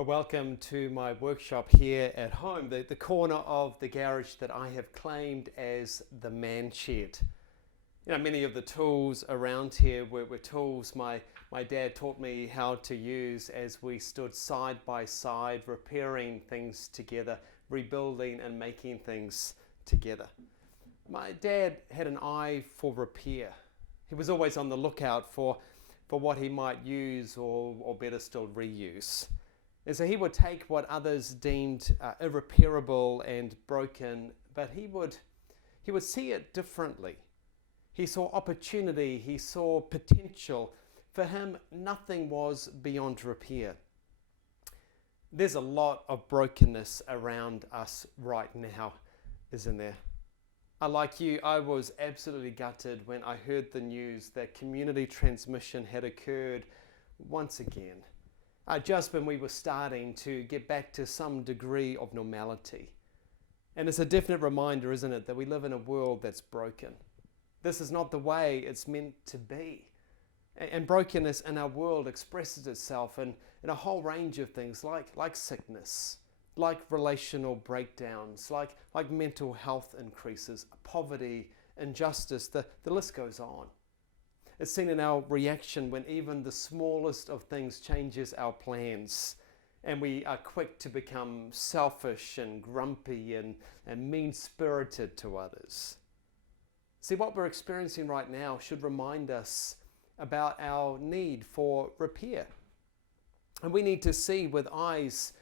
Well, welcome to my workshop here at home, the corner of the garage that I have claimed as the man shed. You know, many of the tools around here were tools my dad taught me how to use as we stood side by side, repairing things together, rebuilding and making things together. My dad had an eye for repair. He was always on the lookout for what he might use or better still reuse. And so he would take what others deemed irreparable and broken, but he would see it differently. He saw opportunity, he saw potential. For him, nothing was beyond repair. There's a lot of brokenness around us right now, isn't there? Like you, I was absolutely gutted when I heard the news that community transmission had occurred once again. Just when we were starting to get back to some degree of normality. And it's a definite reminder, isn't it, that we live in a world that's broken. This is not the way it's meant to be. And brokenness in our world expresses itself in a whole range of things like sickness, like relational breakdowns, like mental health increases, poverty, injustice, the list goes on. It's seen in our reaction when even the smallest of things changes our plans, and we are quick to become selfish and grumpy and mean-spirited to others. See, what we're experiencing right now should remind us about our need for repair. And we need to see with eyes,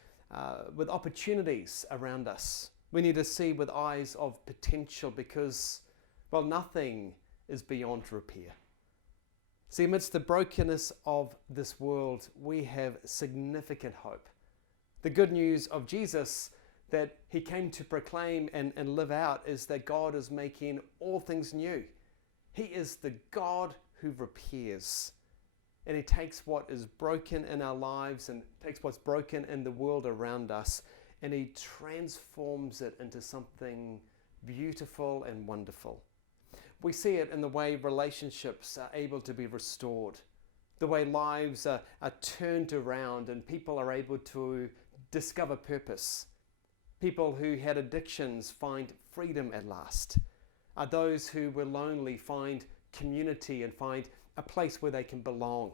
with opportunities around us. We need to see with eyes of potential because, well, nothing is beyond repair. See, amidst the brokenness of this world, we have significant hope. The good news of Jesus that he came to proclaim and live out is that God is making all things new. He is the God who repairs. And he takes what is broken in our lives and takes what's broken in the world around us and he transforms it into something beautiful and wonderful. We see it in the way relationships are able to be restored, the way lives are turned around and people are able to discover purpose. People who had addictions find freedom at last. Those who were lonely find community and find a place where they can belong.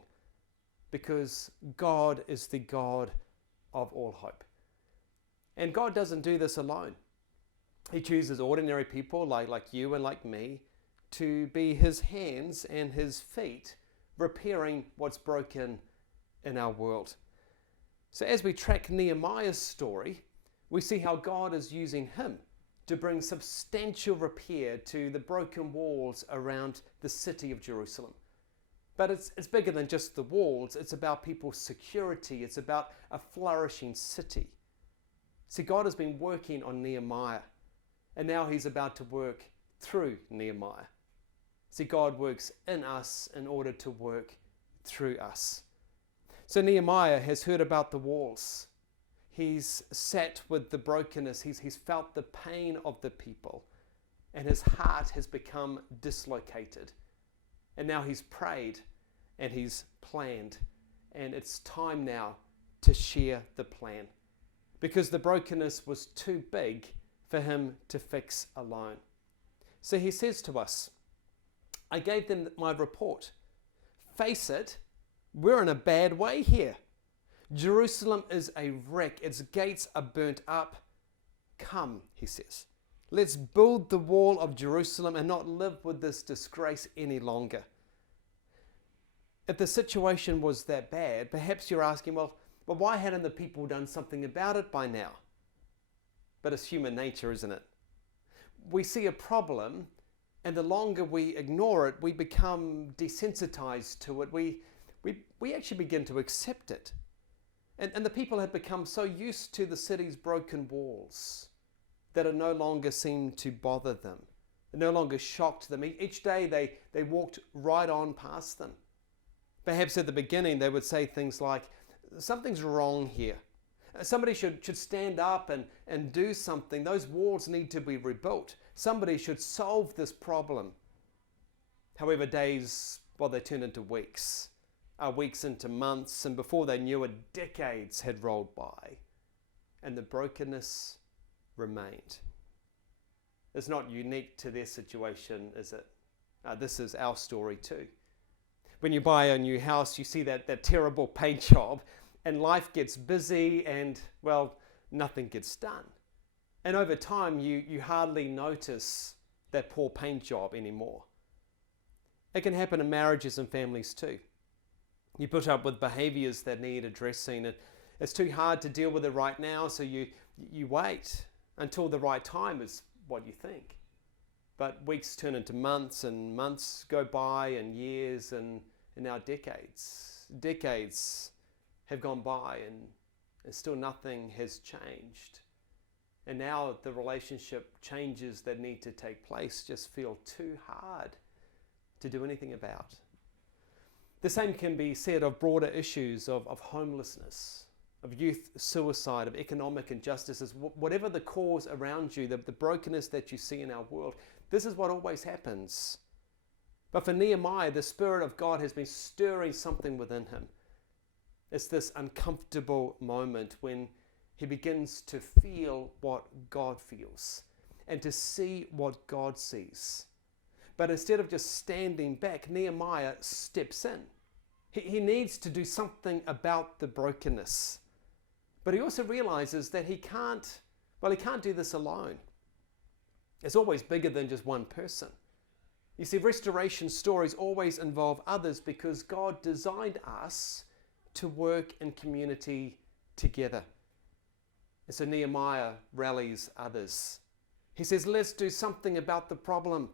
Because God is the God of all hope. And God doesn't do this alone. He chooses ordinary people like you and like me to be his hands and his feet repairing what's broken in our world. So as we track Nehemiah's story, we see how God is using him to bring substantial repair to the broken walls around the city of Jerusalem. But it's bigger than just the walls. It's about people's security. It's about a flourishing city. See, God has been working on Nehemiah, and now he's about to work through Nehemiah. See, God works in us in order to work through us. So Nehemiah has heard about the walls. He's sat with the brokenness. He's felt the pain of the people. And his heart has become dislocated. And now he's prayed and he's planned. And it's time now to share the plan. Because the brokenness was too big for him to fix alone. So he says to us, I gave them my report. Face it, we're in a bad way here. Jerusalem is a wreck. Its gates are burnt up. Come, he says. Let's build the wall of Jerusalem and not live with this disgrace any longer. If the situation was that bad, perhaps you're asking, well, why hadn't the people done something about it by now? But it's human nature, isn't it? We see a problem, and the longer we ignore it, we become desensitized to it. We actually begin to accept it. And the people had become so used to the city's broken walls that it no longer seemed to bother them. It no longer shocked them. Each day they walked right on past them. Perhaps at the beginning they would say things like, something's wrong here. Somebody should stand up and do something. Those walls need to be rebuilt. Somebody should solve this problem. However, days, they turned into weeks. weeks into months, and before they knew it, decades had rolled by, and the brokenness remained. It's not unique to their situation, is it? This is our story too. When you buy a new house, you see that terrible paint job, and life gets busy, and, well, nothing gets done. And over time, you hardly notice that poor paint job anymore. It can happen in marriages and families too. You put up with behaviors that need addressing. It's too hard to deal with it right now, so you wait until the right time is what you think. But weeks turn into months, and months go by, and years, and now decades. Decades have gone by, and still nothing has changed. And now the relationship changes that need to take place just feel too hard to do anything about. The same can be said of broader issues of homelessness, of youth suicide, of economic injustices, whatever the cause around you, the brokenness that you see in our world. This is what always happens. But for Nehemiah, the Spirit of God has been stirring something within him. It's this uncomfortable moment when he begins to feel what God feels and to see what God sees. But instead of just standing back, Nehemiah steps in. He needs to do something about the brokenness. But he also realizes that he can't do this alone. It's always bigger than just one person. You see, restoration stories always involve others because God designed us to work in community together. And so Nehemiah rallies others. He says, let's do something about the problem.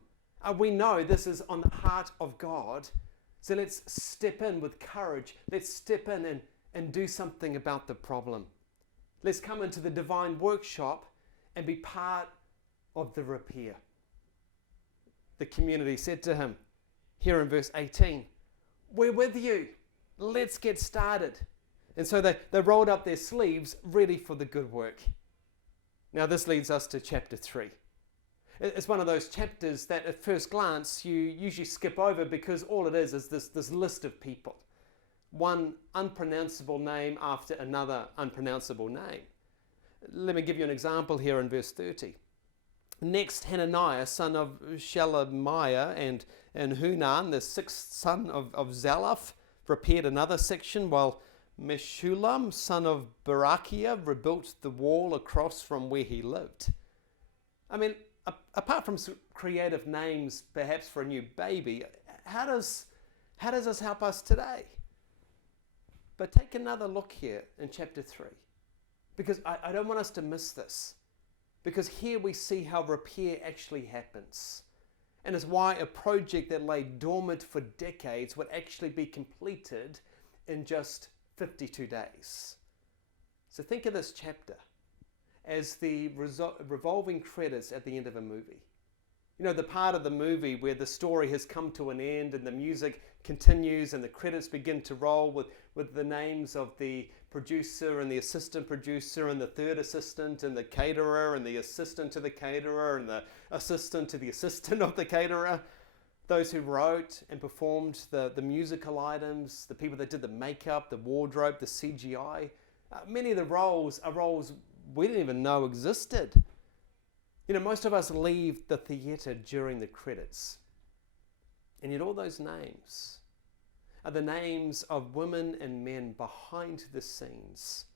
We know this is on the heart of God. So let's step in with courage. Let's step in and do something about the problem. Let's come into the divine workshop and be part of the repair. The community said to him, here in verse 18, we're with you. Let's get started. And so they rolled up their sleeves, ready for the good work. Now this leads us to chapter 3. It's one of those chapters that at first glance you usually skip over because all it is this list of people. One unpronounceable name after another unpronounceable name. Let me give you an example here in verse 30. Next, Hananiah, son of Shelemiah, and Hunan, the sixth son of Zalaph, prepared another section, while Meshullam, son of Barakiah, rebuilt the wall across from where he lived. I mean, apart from creative names, perhaps for a new baby, how does this help us today? But take another look here in chapter 3, because I don't want us to miss this, because here we see how repair actually happens, and it's why a project that lay dormant for decades would actually be completed in just 52 days. So think of this chapter as the revolving credits at the end of a movie. You know, the part of the movie where the story has come to an end and the music continues and the credits begin to roll with the names of the producer and the assistant producer and the third assistant and the caterer and the assistant to the caterer and the assistant to the assistant of the caterer. Those who wrote and performed the musical items, the people that did the makeup, the wardrobe, the CGI. Many of the roles are roles we didn't even know existed. You know, most of us leave the theatre during the credits. And yet all those names are the names of women and men behind the scenes.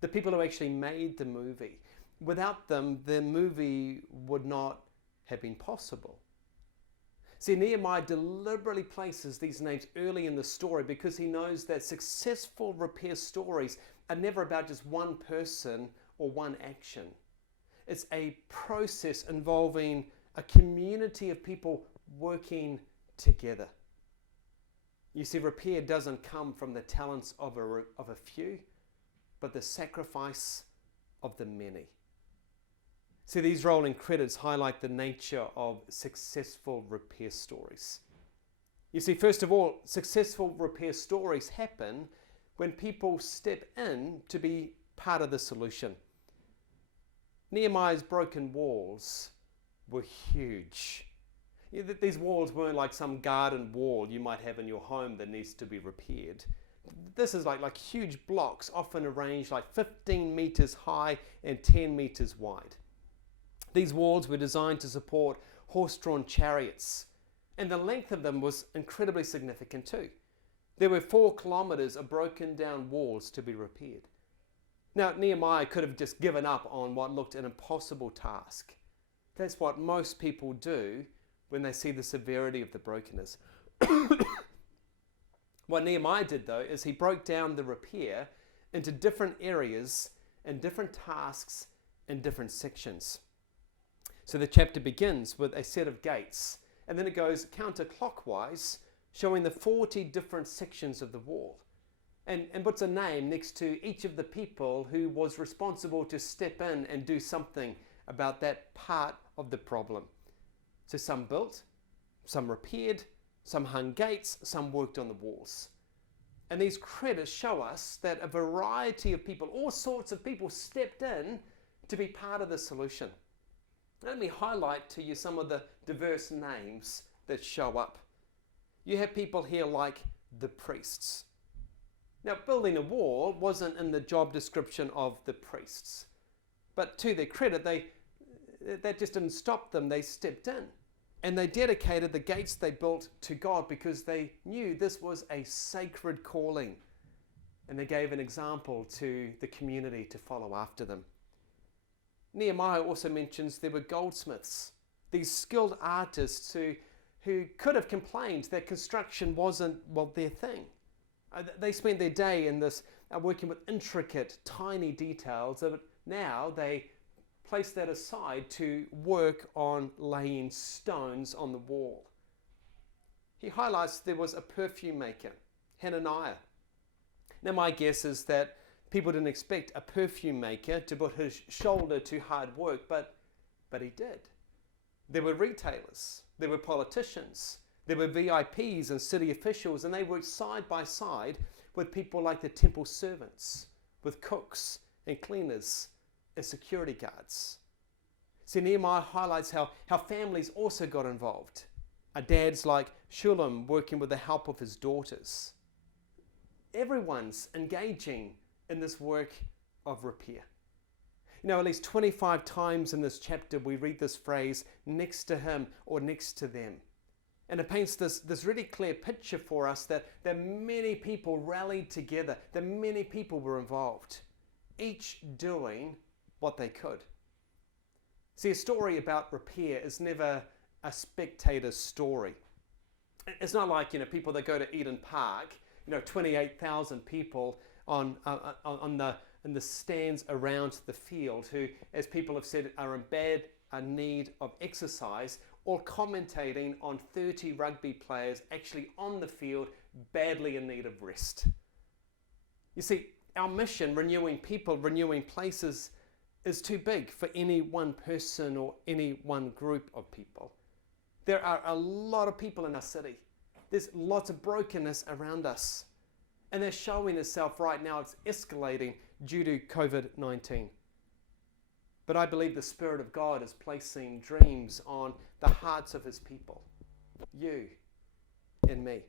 The people who actually made the movie. Without them, the movie would not have been possible. See, Nehemiah deliberately places these names early in the story because he knows that successful repair stories are never about just one person or one action. It's a process involving a community of people working together. You see, repair doesn't come from the talents of a few, but the sacrifice of the many. See, these rolling credits highlight the nature of successful repair stories. You see, first of all, successful repair stories happen when people step in to be part of the solution. Nehemiah's broken walls were huge. These walls weren't like some garden wall you might have in your home that needs to be repaired. This is like huge blocks, often arranged like 15 meters high and 10 meters wide. These walls were designed to support horse-drawn chariots, and the length of them was incredibly significant too. There were 4 kilometers of broken down walls to be repaired. Now, Nehemiah could have just given up on what looked an impossible task. That's what most people do when they see the severity of the brokenness. What Nehemiah did, though, is he broke down the repair into different areas and different tasks and different sections. So the chapter begins with a set of gates, and then it goes counterclockwise, showing the 40 different sections of the wall, and puts a name next to each of the people who was responsible to step in and do something about that part of the problem. So some built, some repaired, some hung gates, some worked on the walls. And these credits show us that a variety of people, all sorts of people, stepped in to be part of the solution. Let me highlight to you some of the diverse names that show up. You have people here like the priests. Now, building a wall wasn't in the job description of the priests, but to their credit, that just didn't stop them. They stepped in and they dedicated the gates they built to God because they knew this was a sacred calling, and they gave an example to the community to follow after them. Nehemiah also mentions there were goldsmiths, these skilled artists who could have complained that construction wasn't, their thing. They spent their day in this working with intricate, tiny details, but now they place that aside to work on laying stones on the wall. He highlights there was a perfume maker, Hananiah. Now my guess is that people didn't expect a perfume maker to put his shoulder to hard work, but he did. There were retailers, there were politicians, there were VIPs and city officials, and they worked side by side with people like the temple servants, with cooks and cleaners and security guards. See, Nehemiah highlights how families also got involved. Dads like Shulam working with the help of his daughters. Everyone's engaging in this work of repair. At least 25 times in this chapter we read this phrase, next to him or next to them. And it paints this really clear picture for us that many people rallied together, that many people were involved, each doing what they could. See, a story about repair is never a spectator story. It's not like, people that go to Eden Park, 28,000 people in the stands around the field who, as people have said, are in bad need of exercise, or commentating on 30 rugby players actually on the field badly in need of rest. You see, our mission, renewing people, renewing places, is too big for any one person or any one group of people. There are a lot of people in our city. There's lots of brokenness around us. And they're showing itself right now. It's escalating due to COVID-19. But I believe the Spirit of God is placing dreams on the hearts of His people, you and me.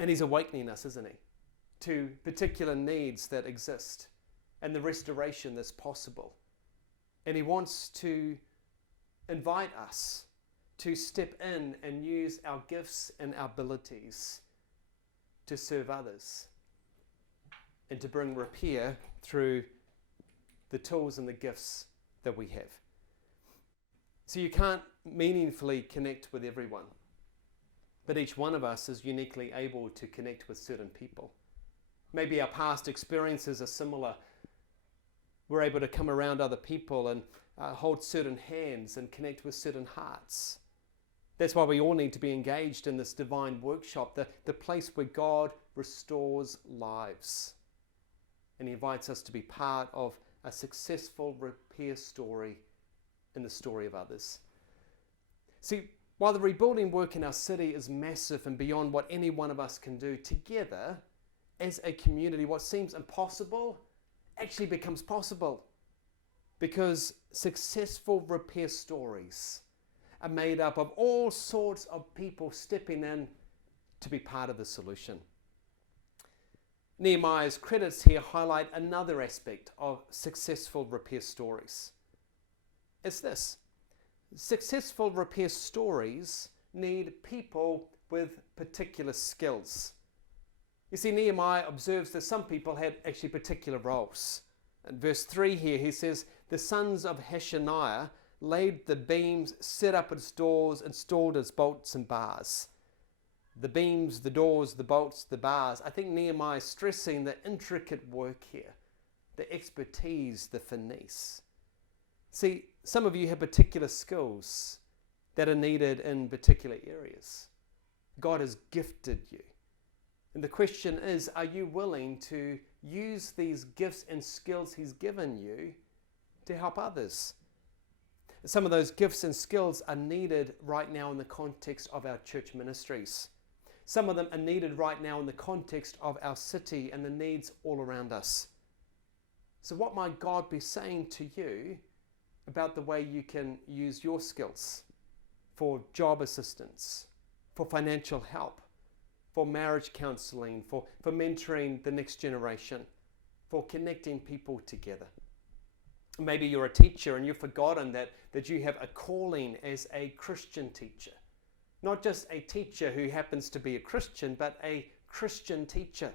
And He's awakening us, isn't He, to particular needs that exist and the restoration that's possible. And He wants to invite us to step in and use our gifts and our abilities to serve others and to bring repair through the tools and the gifts that we have. So you can't meaningfully connect with everyone, but each one of us is uniquely able to connect with certain people. Maybe our past experiences are similar. We're able to come around other people and hold certain hands and connect with certain hearts. That's why we all need to be engaged in this divine workshop, the place where God restores lives. And He invites us to be part of a successful repair story in the story of others. See, while the rebuilding work in our city is massive and beyond what any one of us can do, together as a community, what seems impossible actually becomes possible, because successful repair stories are made up of all sorts of people stepping in to be part of the solution. Nehemiah's credits here highlight another aspect of successful repair stories. It's this: successful repair stories need people with particular skills. You see, Nehemiah observes that some people had actually particular roles. In verse 3 here, he says, the sons of Hashaniah laid the beams, set up its doors, installed its bolts and bars. The beams, the doors, the bolts, the bars. I think Nehemiah is stressing the intricate work here, the expertise, the finesse. See, some of you have particular skills that are needed in particular areas. God has gifted you. And the question is, are you willing to use these gifts and skills He's given you to help others? Some of those gifts and skills are needed right now in the context of our church ministries. Some of them are needed right now in the context of our city and the needs all around us. So what might God be saying to you about the way you can use your skills for job assistance, for financial help, for marriage counseling, for mentoring the next generation, for connecting people together? Maybe you're a teacher and you've forgotten that you have a calling as a Christian teacher. Not just a teacher who happens to be a Christian, but a Christian teacher.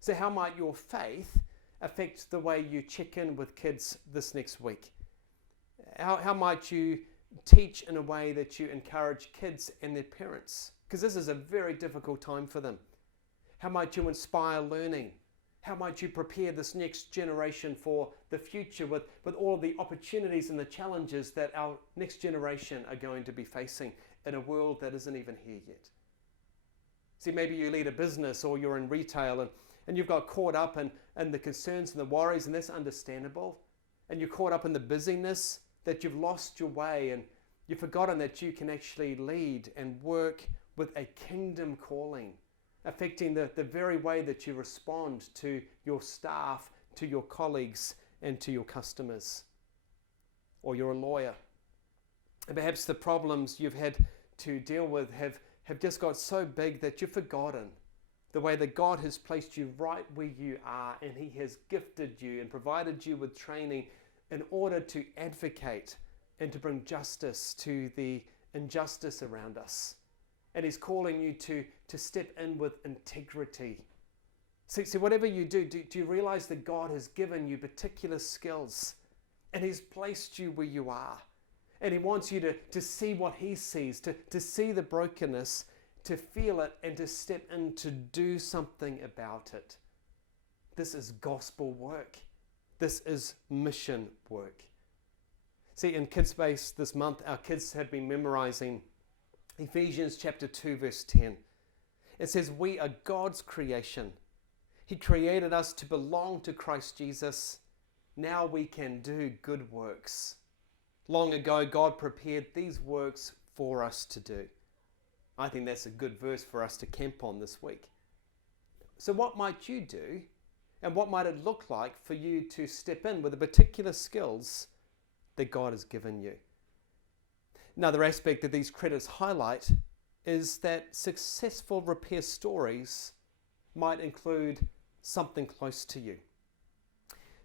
So how might your faith affect the way you check in with kids this next week? How might you teach in a way that you encourage kids and their parents? Because this is a very difficult time for them. How might you inspire learning? How might you prepare this next generation for the future with all of the opportunities and the challenges that our next generation are going to be facing in a world that isn't even here yet? See, maybe you lead a business or you're in retail and you've got caught up in the concerns and the worries, and that's understandable. And you're caught up in the busyness that you've lost your way and you've forgotten that you can actually lead and work with a kingdom calling, affecting the very way that you respond to your staff, to your colleagues, and to your customers. Or you're a lawyer. And perhaps the problems you've had to deal with have just got so big that you've forgotten the way that God has placed you right where you are, and He has gifted you and provided you with training in order to advocate and to bring justice to the injustice around us. And He's calling you to step in with integrity. See, whatever you do you realize that God has given you particular skills and He's placed you where you are? And He wants you to see what He sees, to see the brokenness, to feel it, and to step in to do something about it. This is gospel work. This is mission work. See, in Kids Base this month, our kids have been memorizing Ephesians chapter 2, verse 10. It says, we are God's creation. He created us to belong to Christ Jesus. Now we can do good works. Long ago, God prepared these works for us to do. I think that's a good verse for us to camp on this week. So what might you do, and what might it look like for you to step in with the particular skills that God has given you? Another aspect that these credits highlight is that successful repair stories might include something close to you.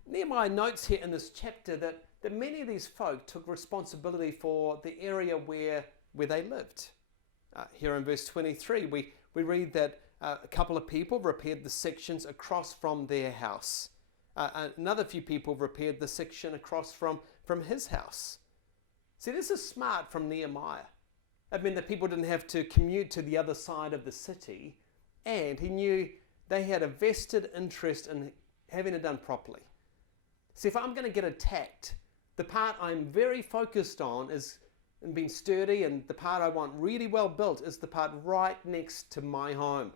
Nehemiah notes here in this chapter that many of these folk took responsibility for the area where they lived. Here in verse 23, we read that a couple of people repaired the sections across from their house. Another few people repaired the section across from his house. See, this is smart from Nehemiah. It meant that people didn't have to commute to the other side of the city, and he knew they had a vested interest in having it done properly. See, if I'm going to get attacked, the part I'm very focused on is in being sturdy, and the part I want really well built is the part right next to my home.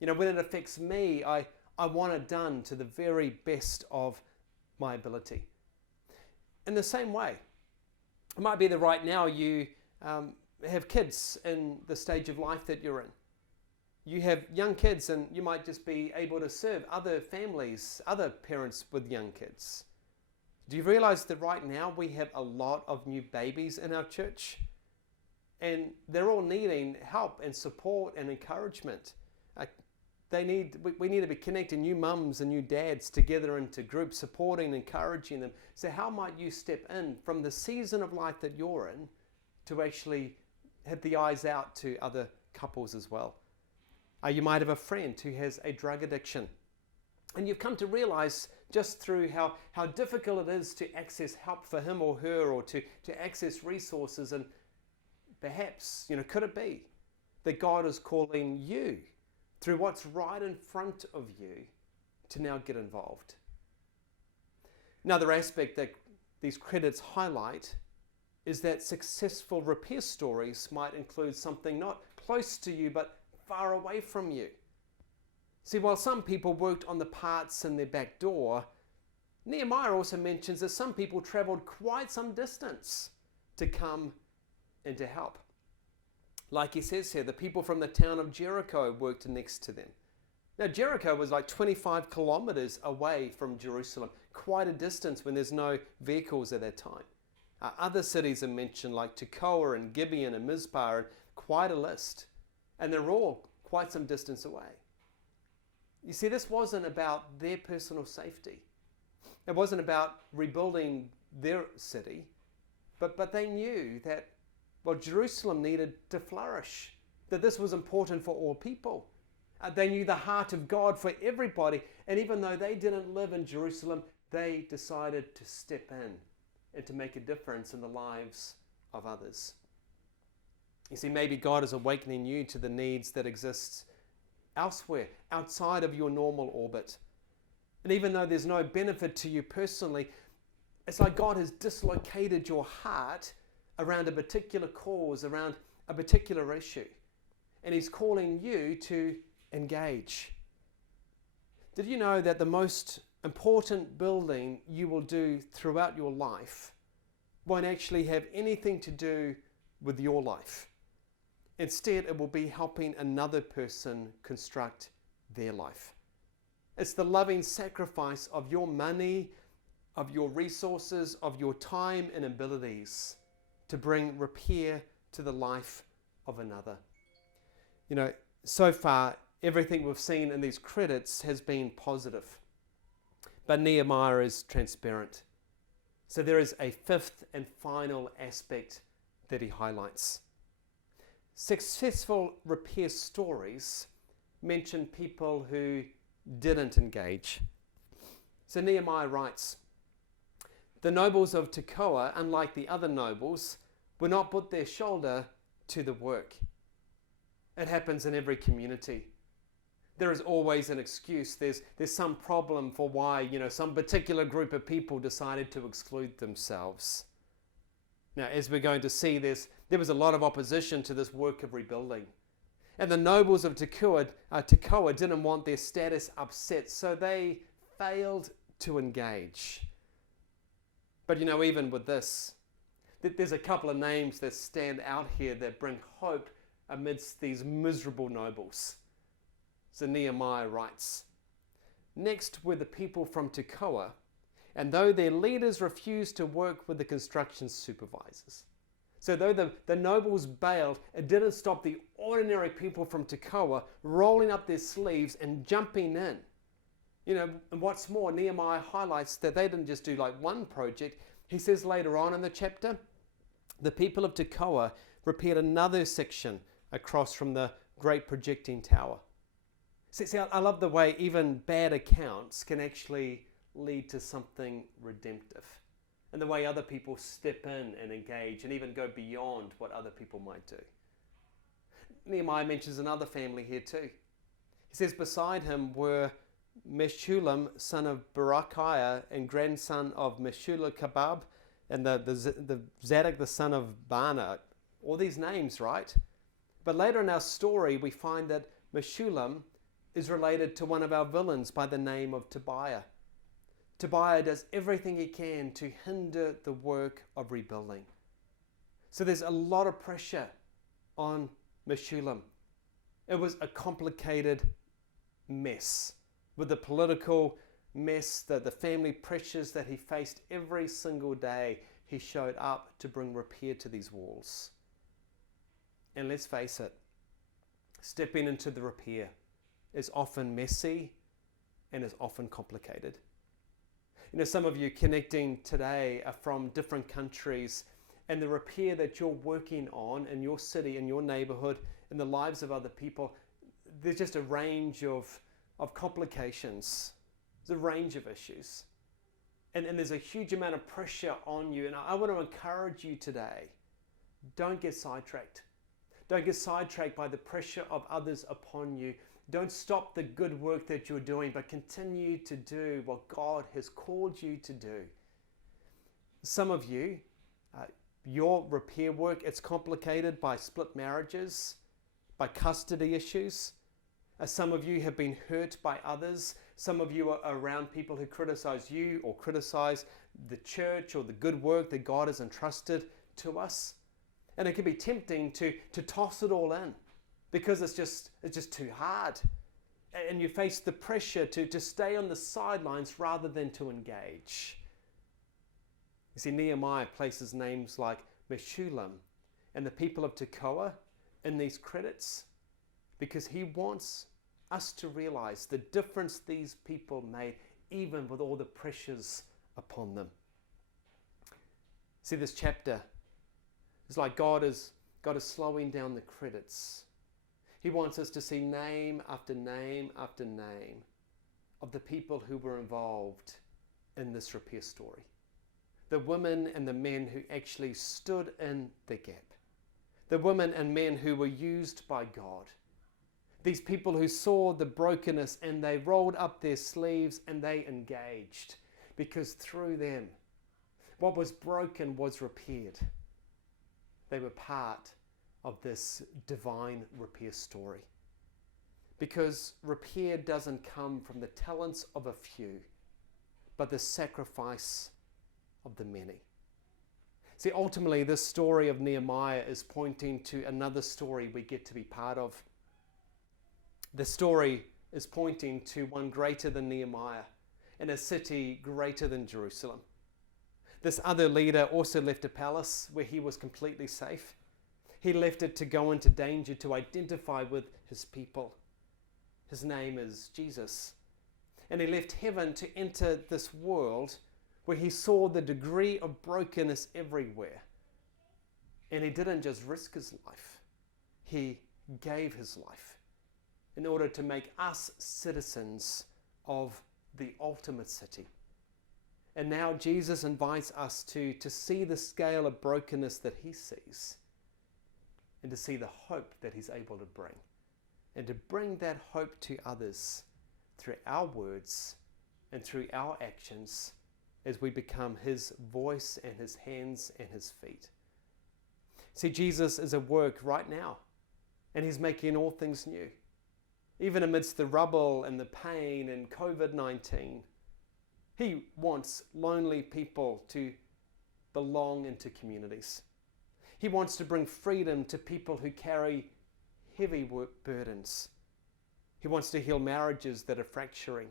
You know, when it affects me, I want it done to the very best of my ability. In the same way, it might be that right now you have kids in the stage of life that you're in. You have young kids, and you might just be able to serve other families, other parents with young kids. Do you realize that right now we have a lot of new babies in our church? and they're all needing help and support and encouragement. We need to be connecting new mums and new dads together into groups, supporting, encouraging them. So how might you step in from the season of life that you're in to actually have the eyes out to other couples as well? You might have a friend who has a drug addiction, and you've come to realize just through how difficult it is to access help for him or her, or to access resources. And perhaps, could it be that God is calling you through what's right in front of you to now get involved? Another aspect that these credits highlight is that successful repair stories might include something not close to you but far away from you. See, while some people worked on the parts in their back door, Nehemiah also mentions that some people traveled quite some distance to come and to help. Like he says here, the people from the town of Jericho worked next to them. Now, Jericho was like 25 kilometers away from Jerusalem, quite a distance when there's no vehicles at that time. Other cities are mentioned like Tekoa and Gibeon and Mizpah, and quite a list. And they're all quite some distance away. You see, this wasn't about their personal safety. It wasn't about rebuilding their city, but they knew that, Jerusalem needed to flourish, that this was important for all people. They knew the heart of God for everybody, and even though they didn't live in Jerusalem, they decided to step in and to make a difference in the lives of others. You see, maybe God is awakening you to the needs that exist elsewhere, outside of your normal orbit. And even though there's no benefit to you personally, it's like God has dislocated your heart around a particular cause, around a particular issue. And He's calling you to engage. Did you know that the most important building you will do throughout your life won't actually have anything to do with your life? Instead, it will be helping another person construct their life. It's the loving sacrifice of your money, of your resources, of your time and abilities to bring repair to the life of another. So far, everything we've seen in these credits has been positive. But Nehemiah is transparent. So there is a fifth and final aspect that he highlights. Successful repair stories mention people who didn't engage. So Nehemiah writes, "The nobles of Tekoa, unlike the other nobles, would not put their shoulder to the work." It happens in every community. There is always an excuse. There's some problem for why, some particular group of people decided to exclude themselves. Now, as we're going to see, there was a lot of opposition to this work of rebuilding. And the nobles of Tekoa didn't want their status upset, so they failed to engage. But even with this, there's a couple of names that stand out here that bring hope amidst these miserable nobles. So Nehemiah writes, "Next were the people from Tekoa, and though their leaders refused to work with the construction supervisors." So though the nobles bailed, it didn't stop the ordinary people from Tekoa rolling up their sleeves and jumping in. And what's more, Nehemiah highlights that they didn't just do like one project. He says later on in the chapter, the people of Tekoa repaired another section across from the great projecting tower. See, I love the way even bad accounts can actually lead to something redemptive, and the way other people step in and engage and even go beyond what other people might do. Nehemiah mentions another family here too. He says beside him were Meshullam, son of Berechiah and grandson of Meshullam, and the Zadok, the son of Bana. All these names, right? But later in our story, we find that Meshullam is related to one of our villains by the name of Tobiah. Tobiah does everything he can to hinder the work of rebuilding. So there's a lot of pressure on Meshullam. It was a complicated mess, with the political mess, the family pressures that he faced every single day. He showed up to bring repair to these walls. And let's face it, stepping into the repair is often messy and is often complicated. You know, some of you connecting today are from different countries, and the repair that you're working on in your city, in your neighborhood, in the lives of other people, there's just a range of complications. There's a range of issues. And there's a huge amount of pressure on you. And I want to encourage you today, don't get sidetracked. Don't get sidetracked by the pressure of others upon you. Don't stop the good work that you're doing, but continue to do what God has called you to do. Some of you, your repair work, it's complicated by split marriages, by custody issues. Some of you have been hurt by others. Some of you are around people who criticize you or criticize the church or the good work that God has entrusted to us. And it can be tempting to toss it all in because it's just too hard. And you face the pressure to stay on the sidelines rather than to engage. You see, Nehemiah places names like Meshullam and the people of Tekoa in these credits because he wants us to realize the difference these people made, even with all the pressures upon them. See, this chapter is like God is slowing down the credits. He wants us to see name after name after name of the people who were involved in this repair story. The women and the men who actually stood in the gap. The women and men who were used by God. These people who saw the brokenness and they rolled up their sleeves and they engaged, because through them, what was broken was repaired. They were part of this divine repair story. Because repair doesn't come from the talents of a few, but the sacrifice of the many. See, ultimately, this story of Nehemiah is pointing to another story we get to be part of. The story is pointing to one greater than Nehemiah in a city greater than Jerusalem. This other leader also left a palace where he was completely safe. He left it to go into danger to identify with his people. His name is Jesus. And he left heaven to enter this world where he saw the degree of brokenness everywhere. And he didn't just risk his life. He gave his life in order to make us citizens of the ultimate city. And now Jesus invites us to see the scale of brokenness that he sees and to see the hope that he's able to bring. And to bring that hope to others through our words and through our actions as we become his voice and his hands and his feet. See, Jesus is at work right now, and he's making all things new. Even amidst the rubble and the pain and COVID-19, he wants lonely people to belong into communities. He wants to bring freedom to people who carry heavy burdens. He wants to heal marriages that are fracturing.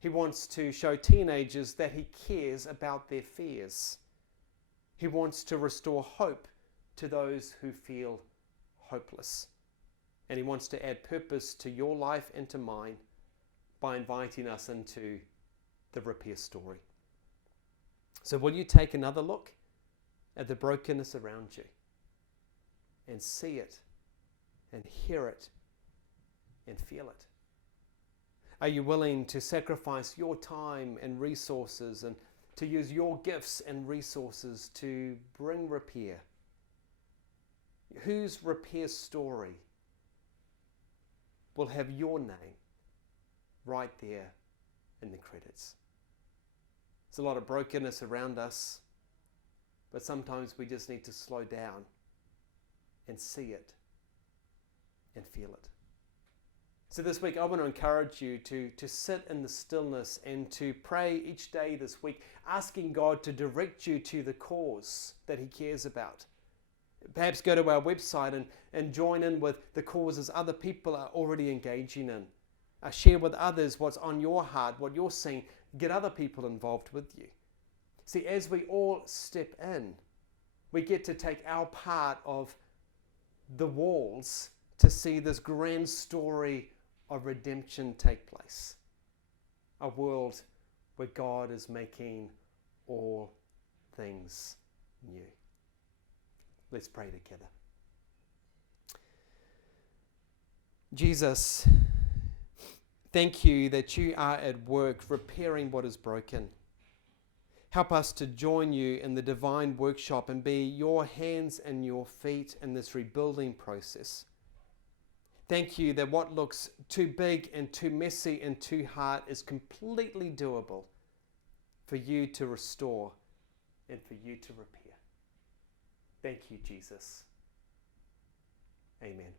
He wants to show teenagers that he cares about their fears. He wants to restore hope to those who feel hopeless. And he wants to add purpose to your life and to mine by inviting us into the repair story. So will you take another look at the brokenness around you and see it and hear it and feel it? Are you willing to sacrifice your time and resources and to use your gifts and resources to bring repair? Whose repair story will have your name right there in the credits? There's a lot of brokenness around us, but sometimes we just need to slow down and see it and feel it. So this week I want to encourage you to sit in the stillness and to pray each day this week, asking God to direct you to the cause that he cares about. Perhaps go to our website and join in with the causes other people are already engaging in. Share with others what's on your heart, what you're seeing. Get other people involved with you. See, as we all step in, we get to take our part of the walls to see this grand story of redemption take place. A world where God is making all things new. Let's pray together. Jesus, thank you that you are at work repairing what is broken. Help us to join you in the divine workshop and be your hands and your feet in this rebuilding process. Thank you that what looks too big and too messy and too hard is completely doable for you to restore and for you to repair. Thank you, Jesus. Amen.